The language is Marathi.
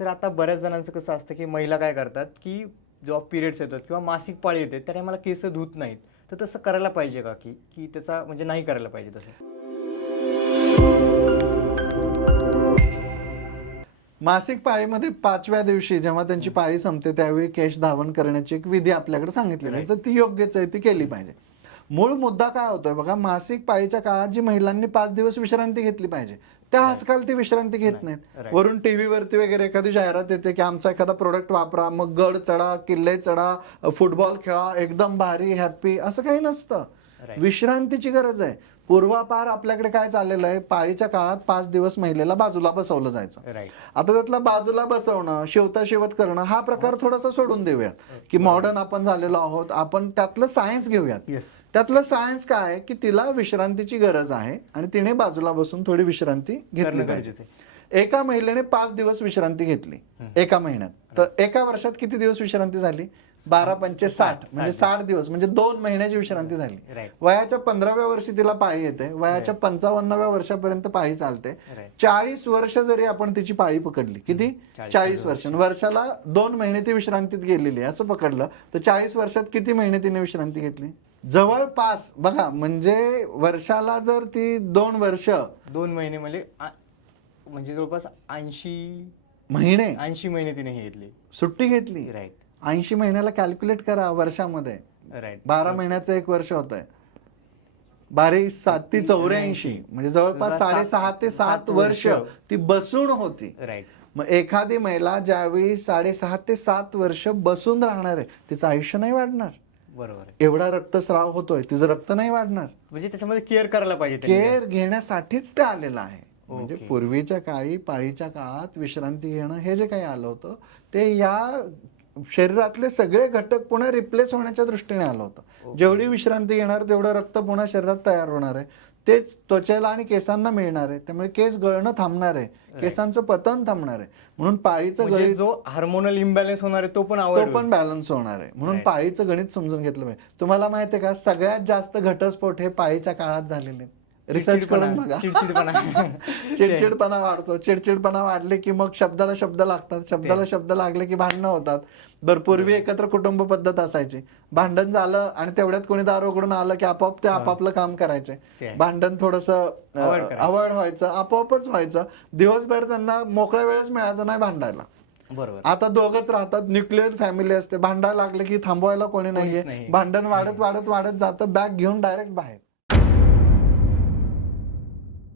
तर आता बऱ्याच जणांचं कसं असतं की महिला काय करतात की जेव्हा पिरियड्स येतात किंवा मासिक पाळी येते त्या टायमाला केस धुत नाहीत. तर तसं करायला पाहिजे का की की त्याचा म्हणजे नाही करायला पाहिजे तसं? मासिक पाळीमध्ये पाचव्या दिवशी जेव्हा त्यांची पाळी संपते त्यावेळी केश धावन करण्याची एक विधी आपल्याकडे सांगितलेली आहे. तर ती योग्यच आहे ती केली पाहिजे. मूळ मुद्दा काय होतोय बघा मासिक पाळीच्या काळात जी महिलांनी पाच दिवस विश्रांती घेतली पाहिजे त्या आजकाल ती विश्रांती घेत नाहीत. वरून टीव्ही वरती वगैरे एखादी जाहिरात येते की आमचा एखादा प्रोडक्ट वापरा मग गड चढा किल्ले चढा फुटबॉल खेळा एकदम भारी हॅप्पी असं काही नसतं. विश्रांतीची गरज आहे. पूर्वापार आपल्याकडे काय चाललेलं आहे? पाळीच्या काळात पाच दिवस महिलेला बाजूला बसवलं जायचं. आता त्यातला बाजूला बसवणं शिवता शिवत करणं हा प्रकार थोडासा सोडून देऊयात. की मॉडर्न आपण झालेलो आहोत. आपण त्यातलं सायन्स घेऊयात. त्यातलं सायन्स काय आहे? की तिला विश्रांतीची गरज आहे आणि तिने बाजूला बसून थोडी विश्रांती घेतली पाहिजे. एका महिलेने पाच दिवस विश्रांती घेतली. एका महिन्यात. तर एका वर्षात किती दिवस विश्रांती झाली? बारा पंचे साठ. म्हणजे साठ दिवस. म्हणजे दोन महिन्याची विश्रांती झाली. वयाच्या पंधराव्या वर्षी तिला पाळी येते. वयाच्या पंचावन्नाव्या वर्षापर्यंत पाळी चालते. चाळीस वर्ष जरी आपण तिची पाळी पकडली. किती? चाळीस वर्ष. वर्षाला दोन महिने ती विश्रांतीत गेलेली आहे. असं पकडलं. तर चाळीस वर्षात किती महिने तिने विश्रांती घेतली? जवळपास. बघा म्हणजे वर्षाला जर ती दोन वर्ष दोन महिने म्हणजे म्हणजे जवळपास ऐंशी महिने. ऐंशी महिने तिने हे घेतली. सुट्टी घेतली. राईट ऐंशी महिन्याला कॅल्क्युलेट करा वर्षामध्ये. राईट बारा महिन्याचं एक वर्ष होत आहे. बारी साती चौऱ्याऐंशी. म्हणजे जवळपास साडेसहा ते सात- वर्ष. ती बसून होती. राईट मग एखादी महिला ज्यावेळी साडेसहा ते सात वर्ष बसून राहणार आहे तिचं आयुष्य नाही वाढणार. बरोबर एवढा रक्तस्राव होतोय तिचं रक्त नाही वाढणार. म्हणजे त्याच्यामध्ये केअर करायला पाहिजे. केअर घेण्यासाठीच ते आलेलं आहे. म्हणजे. पूर्वीच्या काळी पाळीच्या काळात विश्रांती घेणं हे जे काही आलं होतं ते या शरीरातले सगळे घटक पुन्हा रिप्लेस होण्याच्या दृष्टीने आलं होतं. जेवढी विश्रांती घेणार तेवढं रक्त पुन्हा शरीरात तयार होणार आहे. ते त्वचेला आणि केसांना मिळणार आहे. त्यामुळे केस गळणं थांबणार आहे. केसांचं पतन थांबणार आहे. म्हणून पाळीचं म्हणजे गणित जो हार्मोनल इम्बॅलन्स होणार आहे तो पण तो पण बॅलन्स होणार आहे. म्हणून. पाळीचं गणित समजून घेतलं पाहिजे. तुम्हाला माहिती आहे का सगळ्यात जास्त घटस्फोट हे पाळीच्या काळात झालेले रिसर्च करून बघा. चिडचिडपणा. चिडचिडपणा वाढतो. चिडचिडपणा वाढले की मग शब्दाला शब्द लागतात. शब्दाला शब्द लागले की भांडणं होतात. बरं पूर्वी एकत्र कुटुंब पद्धत असायची. भांडण झालं आणि तेवढ्यात कोणी दार उघडून आलं की आपोआप ते आपापलं काम करायचे. भांडण थोडस. अवॉइड व्हायचं. आपोआपच व्हायचं. दिवसभर त्यांना मोकळ्या वेळच मिळायचा नाही भांडायला. बरोबर. आता दोघच राहतात. न्यूक्लिअर फॅमिली असते. भांडायला लागले की थांबवायला कोणी नाहीये. भांडण वाढत वाढत वाढत जातं. बॅग घेऊन डायरेक्ट बाहेर.